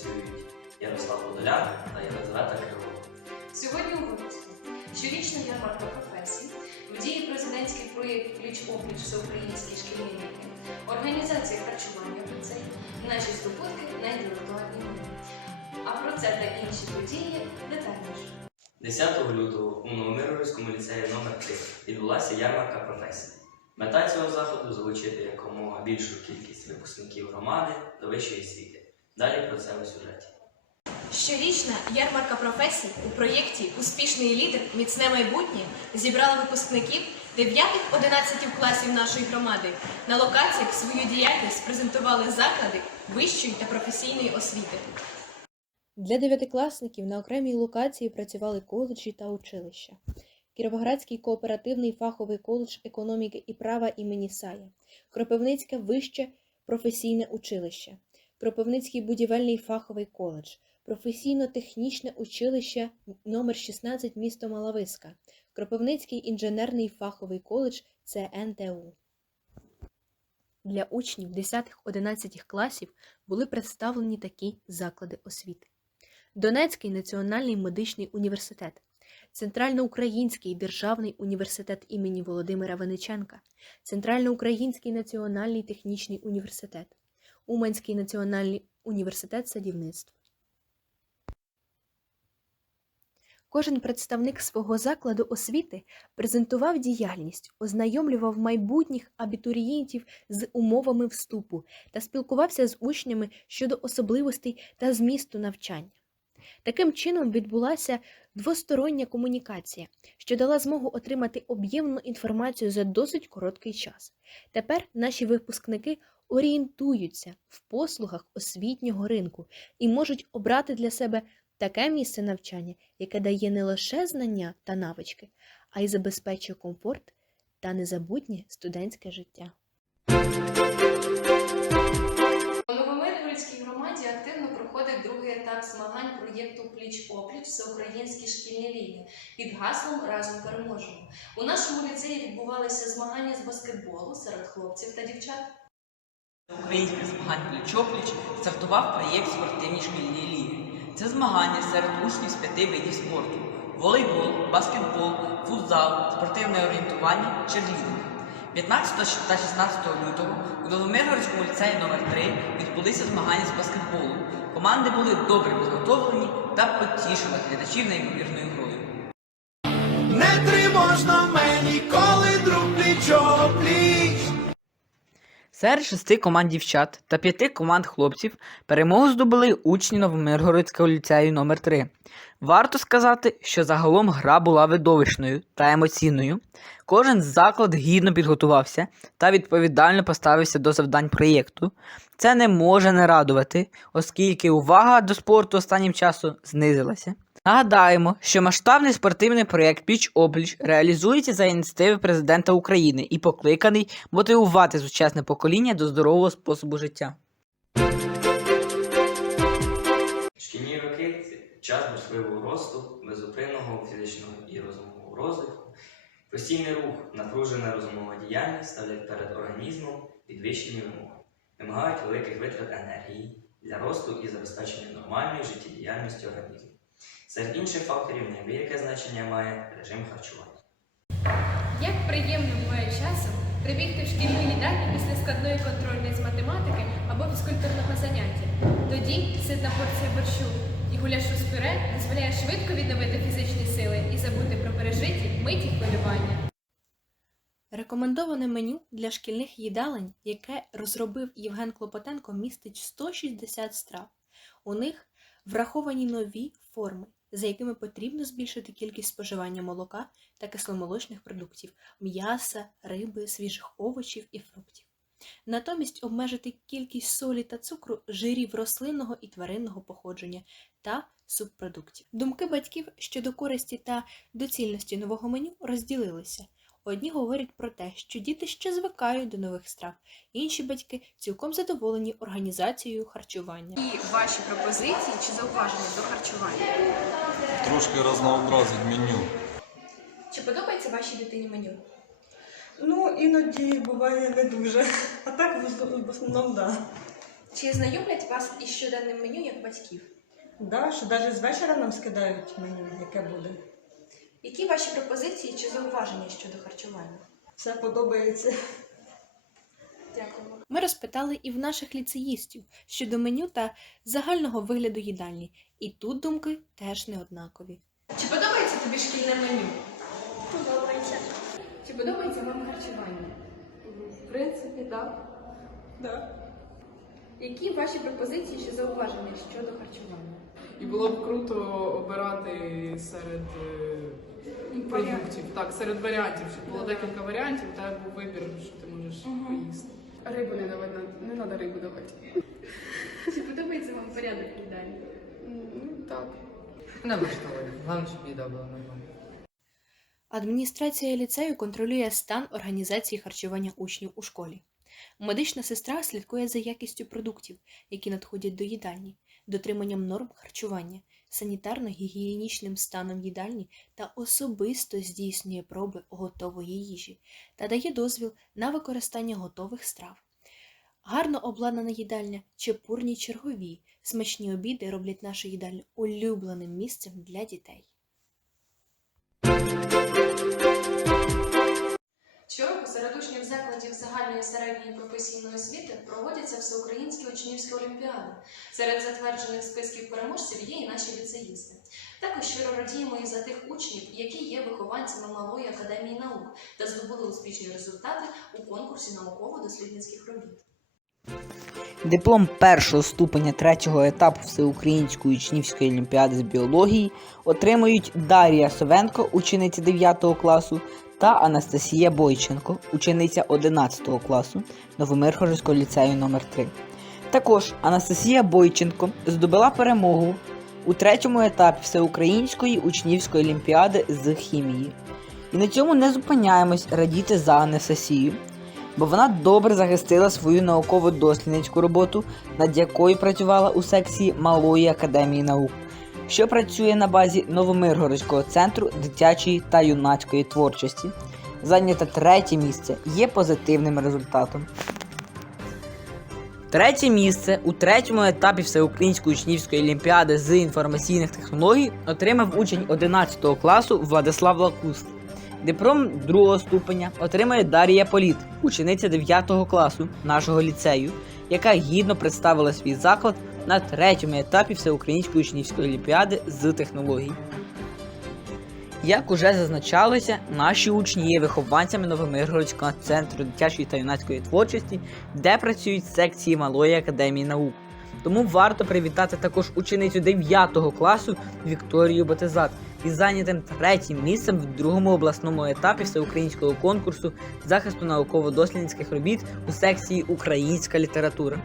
працюють Ярослав Подолян та Єлизавета Кривова. Сьогодні у випуску щорічна ярмарка професій, в дії президентський проєкт Пліч опліч всеукраїнські шкільні ліки, організація харчування в ліцеї, наші здобутки на інтелектуальній мові. А про це та інші події детальніше. 10 лютого у Новомирському ліцеї номер 3 відбулася ярмарка професій. Мета цього заходу залучити якомога більшу кількість випускників громади до вищої освіти. Далі про це у сюжеті. Щорічна ярмарка професій у проєкті Успішний лідер Міцне майбутнє зібрала випускників 9-11 класів нашої громади. На локаціях свою діяльність презентували заклади вищої та професійної освіти. Для дев'ятикласників на окремій локації працювали коледжі та училища. Кіровоградський кооперативний фаховий коледж економіки і права імені Сая, Кропивницьке вище професійне училище, Кропивницький будівельний фаховий коледж, професійно-технічне училище номер 16 місто Малависка, Кропивницький інженерний фаховий коледж ЦНТУ. Для учнів 10-11 класів були представлені такі заклади освіти. Донецький національний медичний університет, Центральноукраїнський державний університет імені Володимира Винниченка, Центральноукраїнський національний технічний університет, Уманський національний університет садівництва. Кожен представник свого закладу освіти презентував діяльність, ознайомлював майбутніх абітурієнтів з умовами вступу та спілкувався з учнями щодо особливостей та змісту навчання. Таким чином відбулася двостороння комунікація, що дала змогу отримати об'ємну інформацію за досить короткий час. Тепер наші випускники орієнтуються в послугах освітнього ринку і можуть обрати для себе таке місце навчання, яке дає не лише знання та навички, а й забезпечує комфорт та незабутнє студентське життя. У Новомиргородській громаді активно проходить другий етап змагань проєкту Пліч опліч всеукраїнські шкільні ліги під гаслом Разом переможемо. У нашому ліцеї відбувалися змагання з баскетболу серед хлопців та дівчат. Українських змагань пліч-опліч стартував проєкт спортивні шкільні ліги. Це змагання серед учнів з п'яти видів спорту: волейбол, баскетбол, футзал, спортивне орієнтування, черлідинг. 15 та 16 лютого у Новомиргородському ліцеї номер 3 відбулися змагання з баскетболу. Команди були добре підготовлені та потішили глядачів неймовірною грою. Серед шести команд дівчат та п'яти команд хлопців перемогу здобули учні Новомиргородського ліцею номер 3 Варто сказати, що загалом гра була видовищною та емоційною. Кожен заклад гідно підготувався та відповідально поставився до завдань проєкту. Це не може не радувати, оскільки увага до спорту останнім часом знизилася. Нагадаємо, що масштабний спортивний проєкт Піч Обліч реалізується за ініціативи президента України і покликаний мотивувати сучасне покоління до здорового способу життя. Шкільні роки це час бурхливого росту, безупинного фізичного і розумового розвитку. Постійний рух, напружена розумова діяльність ставлять перед організмом підвищені вимоги, вимагають великих витрат енергії для росту і забезпечення нормальної життєдіяльності організму. Серед інших факторів неабияке значення має режим харчування. Як приємно буває часом прибігти в шкільну їдальню після складної контрольної з математики або фізкультурного заняття. Тоді ситна порція борщу і гуляшу з пюре дозволяє швидко відновити фізичні сили і забути про пережиті миті хвилювання. Рекомендоване меню для шкільних їдалень, яке розробив Євген Клопотенко, містить 160 страв. У них враховані нові форми, за якими потрібно збільшити кількість споживання молока та кисломолочних продуктів, м'яса, риби, свіжих овочів і фруктів. Натомість обмежити кількість солі та цукру, жирів рослинного і тваринного походження та субпродуктів. Думки батьків щодо користі та доцільності нового меню розділилися. Одні говорять про те, що діти ще звикають до нових страв, інші батьки цілком задоволені організацією харчування. І ваші пропозиції чи зауваження до харчування? Трошки разнообразить меню. Чи подобається вашій дитині меню? Ну, іноді буває не дуже. А так в ос- в основному да. Чи знайомлять вас із щоденним меню як батьків? Да, що навіть з вечора нам скидають меню, яке буде. Які ваші пропозиції чи зауваження щодо харчування? Все подобається. Дякуємо. Ми розпитали і в наших ліцеїстів щодо меню та загального вигляду їдальні, і тут думки теж не однакові. Чи подобається тобі шкільне меню? Подобається. Чи подобається вам харчування? В принципі, так. Да. Які ваші пропозиції чи зауваження щодо харчування? І було б круто обирати серед е, продуктів, так, серед варіантів, щоб було декілька варіантів, у тебе був вибір, що ти можеш поїсти. Рибу не давати, не треба рибу давати. Чи подобається вам порядок їдальні? Ну так. Не влаштовує. Головне, щоб їда була нормальна. Адміністрація ліцею контролює стан організації харчування учнів у школі. Медична сестра слідкує за якістю продуктів, які надходять до їдальні, дотриманням норм харчування, санітарно-гігієнічним станом їдальні та особисто здійснює проби готової їжі та дає дозвіл на використання готових страв. Гарно обладнана їдальня, чепурні чергові, смачні обіди роблять нашу їдальню улюбленим місцем для дітей. Щороку серед учнів закладів загальної середньої професійної освіти проводяться всеукраїнські учнівські олімпіади. Серед затверджених списків переможців є і наші ліцеїсти. Також щиро радіємо і за тих учнів, які є вихованцями Малої академії наук та здобули успішні результати у конкурсі науково-дослідницьких робіт. Диплом першого ступеня третього етапу Всеукраїнської учнівської олімпіади з біології отримують Дар'я Совенко, учениця 9 класу, та Анастасія Бойченко, учениця 11 класу Новомирхожського ліцею номер 3 Також Анастасія Бойченко здобула перемогу у третьому етапі Всеукраїнської учнівської олімпіади з хімії. І на цьому не зупиняємось радіти за Анастасію, бо вона добре захистила свою науково-дослідницьку роботу, над якою працювала у секції Малої академії наук, що працює на базі Новомиргородського центру дитячої та юнацької творчості. Зайняте третє місце є позитивним результатом. Третє місце у третьому етапі Всеукраїнської учнівської олімпіади з інформаційних технологій отримав учень 11 класу Владислав Лакус. Диплом другого ступеня отримає Дар'я Політ, учениця 9 класу нашого ліцею, яка гідно представила свій заклад на третьому етапі Всеукраїнської учнівської олімпіади з технологій. Як уже зазначалося, наші учні є вихованцями Новомиргородського центру дитячої та юнацької творчості, де працюють секції Малої академії наук. Тому варто привітати також ученицю 9 класу Вікторію Батизат із зайнятим третім місцем в другому обласному етапі всеукраїнського конкурсу захисту науково-дослідницьких робіт у секції Українська література.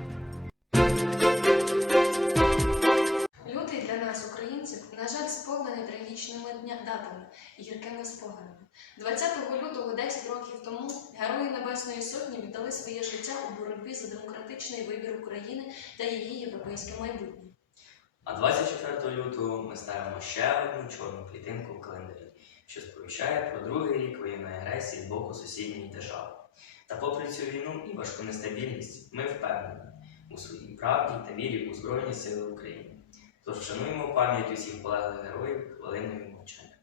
Європейське майбутнє. А 24 лютого ми ставимо ще одну чорну клітинку в календарі, що сповіщає про другий рік воєнної агресії з боку сусідньої держави. Та попри цю війну і важку нестабільність, ми впевнені у своїй правді та вірі у Збройні Сили України. Тож вшануємо пам'ять усіх полеглих героїв хвилиною мовчання.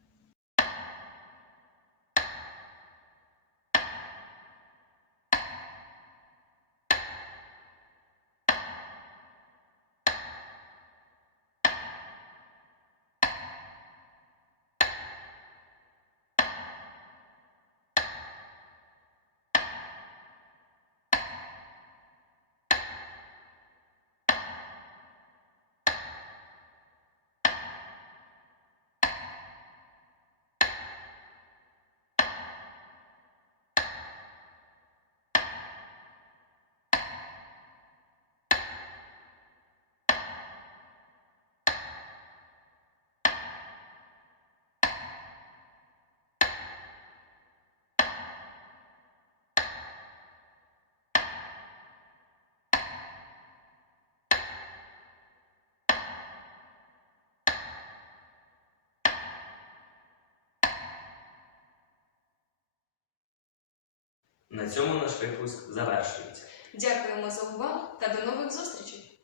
На цьому наш випуск завершується. Дякуємо за увагу та до нових зустрічей!